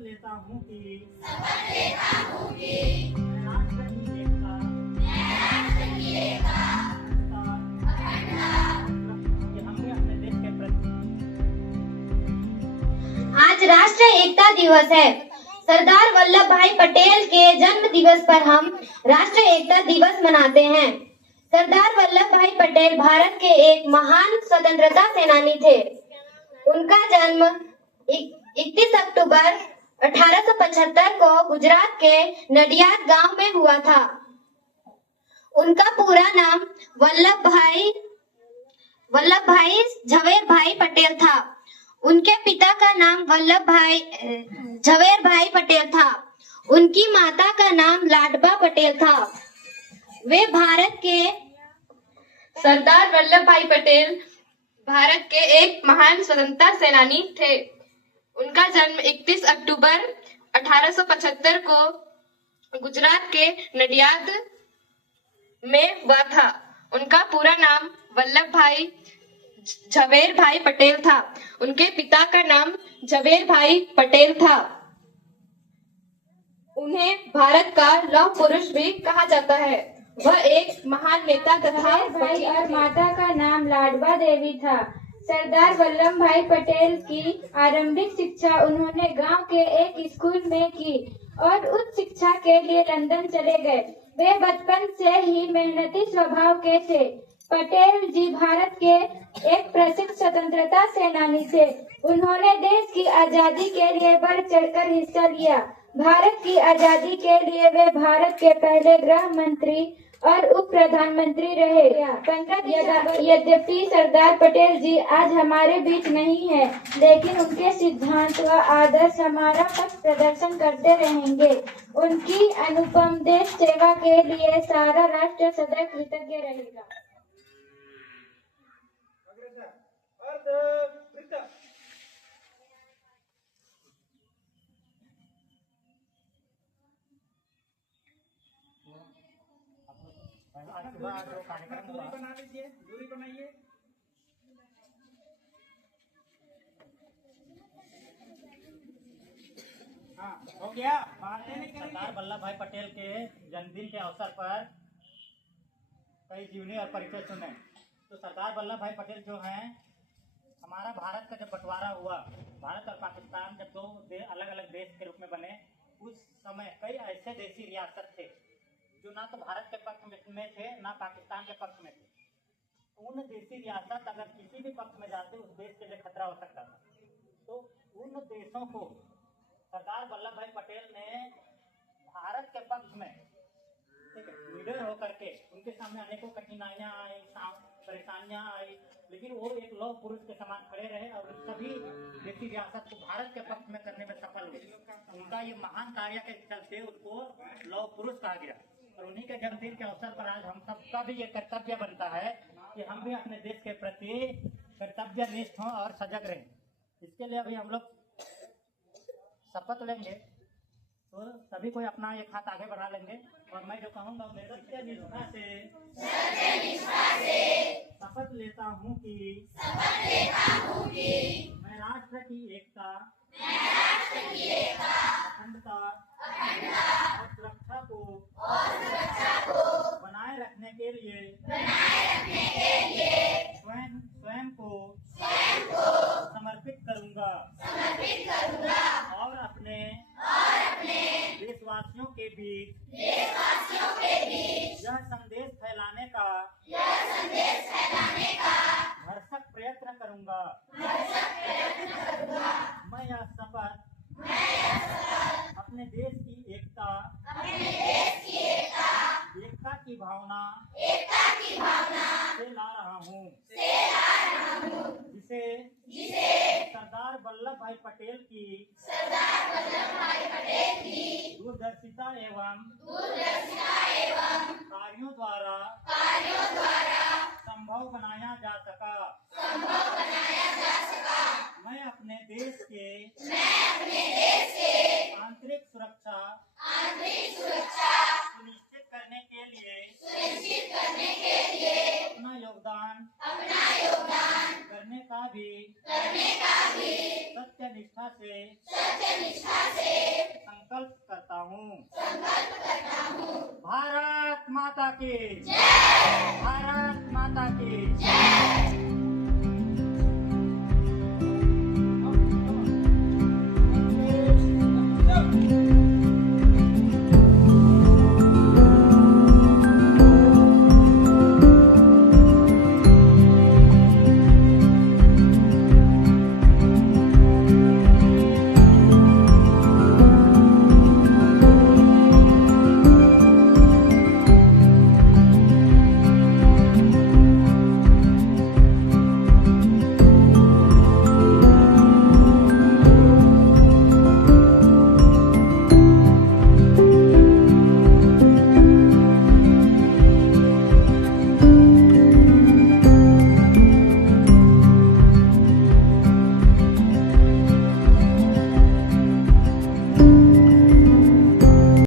लेता हूँ कि मैं राष्ट्र की एकता, कि हम भी अपने देश के प्रति। आज राष्ट्रीय एकता दिवस है। सरदार वल्लभ भाई पटेल के जन्म दिवस पर हम राष्ट्रीय एकता दिवस मनाते हैं। सरदार वल्लभ भाई पटेल भारत के एक महान स्वतंत्रता सेनानी थे। उनका जन्म 31 अक्टूबर 1875 को गुजरात के नडियाद गांव में हुआ था। उनका पूरा नाम वल्लभ भाई झवेर भाई पटेल था। उनके पिता का नाम वल्लभ भाई झवेर भाई पटेल था। उनकी माता का नाम लाडबा पटेल था। वे भारत के सरदार वल्लभ भाई पटेल भारत के एक महान स्वतंत्रता सेनानी थे। उनका जन्म 31 अक्टूबर 1875 को गुजरात के नडियाद में हुआ था। उनका पूरा नाम वल्लभ भाई झवेर भाई पटेल था। उनके पिता का नाम झवेर भाई पटेल था। उन्हें भारत का लौह पुरुष भी कहा जाता है। वह एक महान नेता तथा भाई और माता का नाम लाडबा देवी था। सरदार वल्लभ भाई पटेल की आरंभिक शिक्षा उन्होंने गांव के एक स्कूल में की और उच्च शिक्षा के लिए लंदन चले गए। वे बचपन से ही मेहनती स्वभाव के थे। पटेल जी भारत के एक प्रसिद्ध स्वतंत्रता सेनानी थे। उन्होंने देश की आजादी के लिए बढ़ चढ़कर हिस्सा लिया। भारत की आजादी के लिए वे भारत के पहले गृह मंत्री और उप प्रधानमंत्री रहे। यद्यपि सरदार पटेल जी आज हमारे बीच नहीं है, लेकिन उनके सिद्धांत व आदर्श हमारा पथ प्रदर्शन करते रहेंगे। उनकी अनुपम देश सेवा के लिए सारा राष्ट्र सदैव कृतज्ञ रहेगा। जो कार्यक्रम दूरी बना लीजिए, दूरी बनाइए। हाँ, हो गया। सरदार वल्लभ भाई पटेल के जन्मदिन के अवसर पर कई जीवनी और परिचय सुने। तो सरदार वल्लभ भाई पटेल जो हैं, हमारा भारत का जब बंटवारा हुआ, भारत और पाकिस्तान जब दो अलग अलग देश के रूप में बने, उस समय कई ऐसे देशी रियासत थे जो ना तो भारत के पक्ष में थे, ना पाकिस्तान के पक्ष में थे। उन देशी रियासत अगर किसी भी पक्ष में जाते, उस देश के लिए खतरा हो सकता था। तो उन देशों को सरदार वल्लभ भाई पटेल ने भारत के पक्ष में लीडर होकर के, उनके सामने अनेकों कठिनाइयां आई, परेशानियां आई, लेकिन वो एक लौह पुरुष के समान खड़े रहे और सभी देशी रियासत को भारत के पक्ष में करने में सफल हुए। उनका ये महान कार्य के चलते उनको लौह पुरुष कहा गया। और उन्हीं के जन्मदिन के अवसर पर आज हम सबका भी ये कर्तव्य बनता है कि हम भी अपने देश के प्रति कर्तव्यनिष्ठ हों और सजग रहें। इसके लिए अभी हम लोग शपथ लेंगे, तो सभी कोई अपना एक हाथ आगे बढ़ा लेंगे और मैं जो कहूँगा मैं सत्यनिष्ठा से शपथ लेता हूँ कि मैं राष्ट्र की एकता, अखंडता और सुरक्षा को बनाए रखने के लिए स्वयं को समर्पित करूंगा और अपने देशवासियों के बीच यह संदेश फैलाने का भरसक प्रयत्न करूंगा। मैं यह शपथ अपने देश की एकता की भावना से ला रहा हूँ, जिसे सरदार वल्लभ भाई पटेल की दूरदर्शिता एवं कार्यों द्वारा संभव बनाया जा सका। मैं अपने देश के आंतरिक सुरक्षा सुनिश्चित करने के लिए अपना योगदान करने का भी सत्यनिष्ठा से हूँ भारत माता की भारत माता की